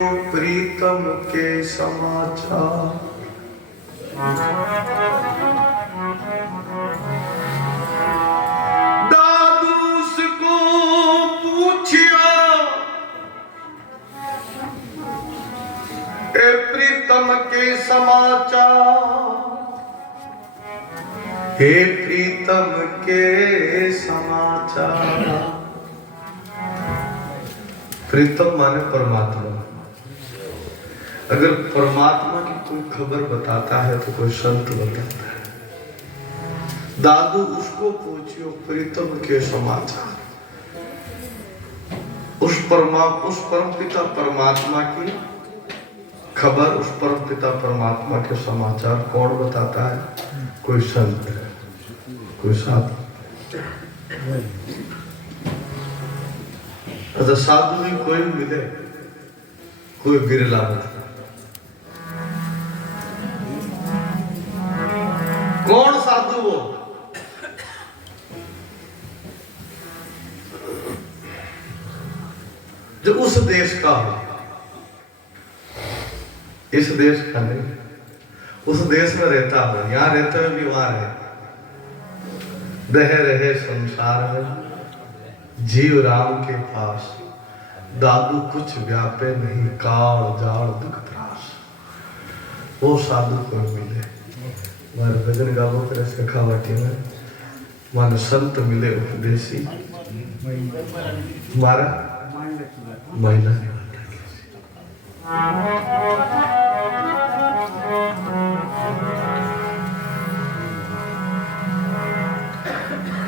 प्रीतम के समाचार। दादूस को पूछियो ए प्रीतम के समाचार, हे प्रीतम के समाचार। प्रीतम माने परमात्मा। अगर परमात्मा की कोई खबर बताता है तो कोई संत बताता है। दादू उसको पूछियो प्रीतम के समाचार। उस परम पिता परमात्मा की खबर, उस परम पिता परमात्मा के समाचार कौन बताता है? कोई संत, कोई साधु। अच्छा, साधु भी कोई मिले, कोई बिरला मिले। कौन साधु वो? जो उस देश का हो, इस देश का नहीं, उस देश में रहता हो। यहां रहते हुए भी वहां रहे। दह रहे संसार में जीव राम के पास, दादू कुछ व्यापे नहीं, काल जाल दुख त्रास। वो साधु को मिले। मारे भजन गावो करे सखावटी में मान संत मिले उपदेशी, मारा महिला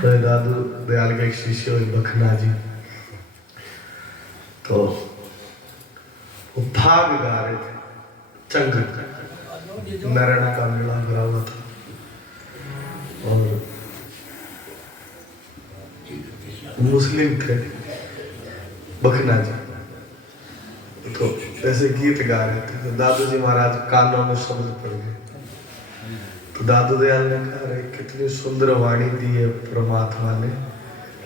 तो दादू दयाल के एक शिष्य बखना जी, तो वो भाग गा रहे थे। चंग नारायण का मेला भरा हुआ था और मुस्लिम थे बखना जी, तो ऐसे गीत गा रहे थे। तो दादू जी महाराज कानों में शब्द पड़ गए। तो दादू दयाल ने कहा, अरे कितनी सुंदर वाणी दी है परमात्मा ने,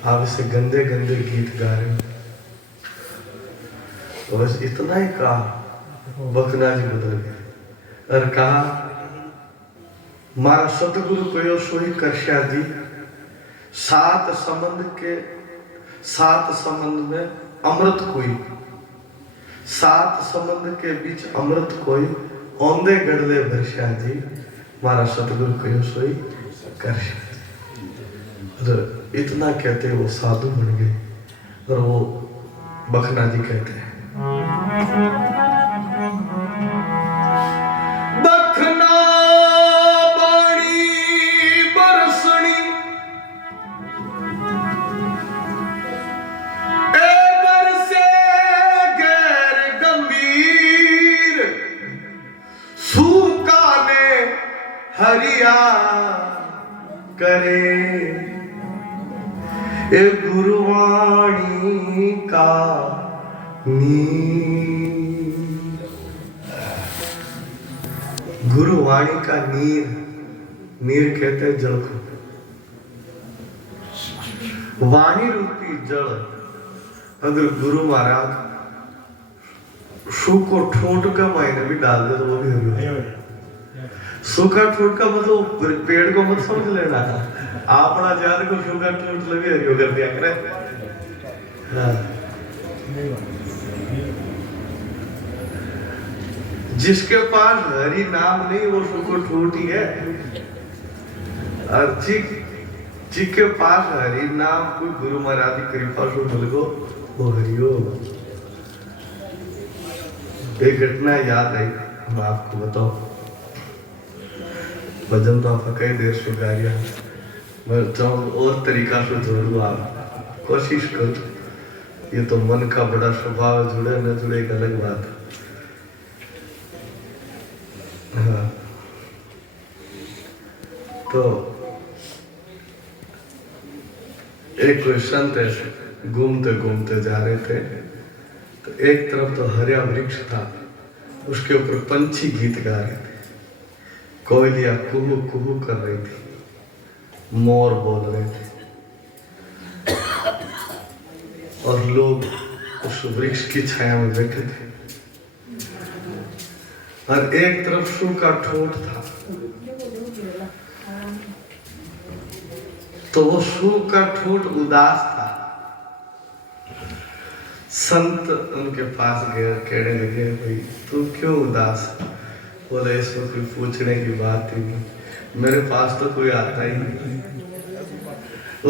आप इसे गंदे गंदे गीत गा रहे हो। तो बस इतना ही कहा, बखना जी बदल गए और कहा, मारा सतगुरु कहो सोई करशा दी। सात संबंध में अमृत कोई, सात संबंध के बीच अमृत कोई, औंधे गड़ले भरशा जी। मारा सतगुरु कहो सोई करशा जी। इतना कहते वो साधु बन गए। और वो बखना जी कहते हैं, बखना बाणी बरसणी ए बरसे गैर गंभीर, सूखा ने हरिया करे ए गुरुवाणी का नीर। गुरुवाणी का नीर, नीर कहते हैं जल को। वाणी रूपी जल अगर गुरु महाराज सूखो ठोंठ का मायने भी डाल दे तो वो भी हरियो। सूखा ठोंठ का मतलब पेड़ को मत समझ लेना, अपना जान को सूखा ठोंठ लगे हरियो कर दिया करे। हाँ। जिसके पास हरि नाम नहीं वो सूखो ठोंठ ही है। और जिसके पास हरि नाम कोई गुरु महाराज की कृपा से मिल गो वो हरियो। एक घटना याद आई, हम आपको बताओ। भजन तो आप कई देर से गा रहा, मैं चाहूँ और तरीका से जोड़ू, आप कोशिश करो। ये तो मन का बड़ा स्वभाव, जुड़े न जुड़े एक अलग बात है। हाँ, तो एक कोई संत ऐसे घूमते घूमते जा रहे थे। तो एक तरफ तो हरा वृक्ष था, उसके ऊपर पंछी गीत गा रहे थे। कोयलियां कुहू कुहू कर रही थी, मोर बोल रहे थे और लोग उस वृक्ष की छाया में बैठे थे। और एक तरफ सूखा ठोट था। तो वो सूखा ठोट उदास था। संत उनके पास गए, कहने लगे, भाई तू क्यों उदास है? बोले इसमें कोई पूछने की बात ही नहीं, मेरे पास तो कोई आता ही नहीं।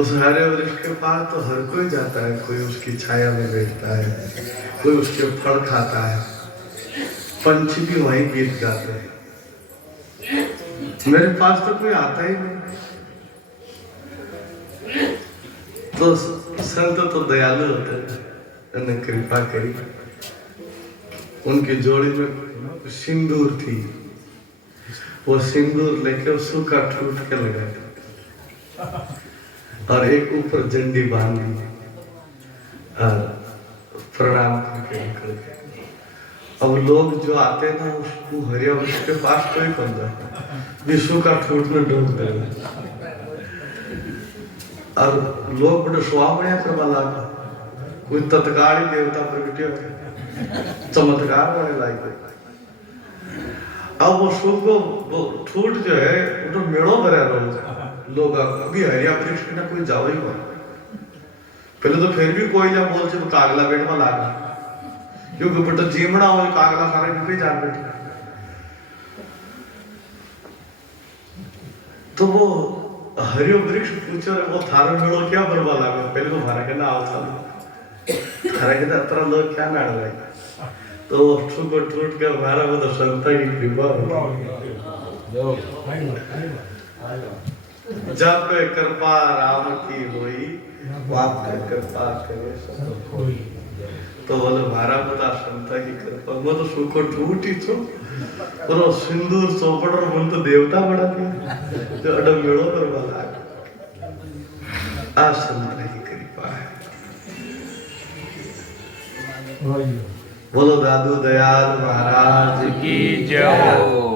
उस हरे वृक्ष के पास तो हर कोई जाता है, कोई उसकी छाया में बैठता है, कोई उसके फल खाता है, पंछी भी वहीं गीत गाते हैं। मेरे पास तो कोई आता ही नहीं। तो संत तो दयालु होते हैं, उन्हें कृपा करी। उनकी जोड़ी में सिंदूर थी, वो सिंदूर लेके सूखा ठूठ के लगाया और एक ऊपर झंडी बांधी और प्रणाम करके निकल गए। अब लोग जो आते ना उसको हरिया वृक्ष के पास कोई कौन जाता, विश्व का ठूठ में डूब गए। और लोग बड़े सुहावने करवा लगा, कोई तत्काल ही देवता प्रकट होते, चमत्कार वाले लायक। अब वो सूखो वो ठूठ जो है वो तो मेड़ो भरा रोज लोग अभी हरिया वृक्ष में कोई जाओ ही कौन। पहले तो फिर भी कोई ना बोल तो कागला बैठवा लागा, क्योंकि बेटा जीमड़ा हो कागला सारे भी जान बैठे। तो वो हरियो वृक्ष पूछो वो थारा मेड़ो क्या बरवा लागा, पहले तो हमारा कहना आओ था, थारा कहता अतरा लोग क्या नाड़ लाए। तो ठूको ठूट के हमारा वो तो संता की कृपा जब कृपा राम की हुई, वाप कृपा करे सब कोई। तो बोले मारा बता संता की कृपा, वो तो सूखो ठूट ही छो, और सिंदूर चौपड़ और मन तो देवता बड़ा दिया जो अडम मेड़ो पर वाला आ संता की कृपा है। बोलो दादू दयाल महाराज की जय।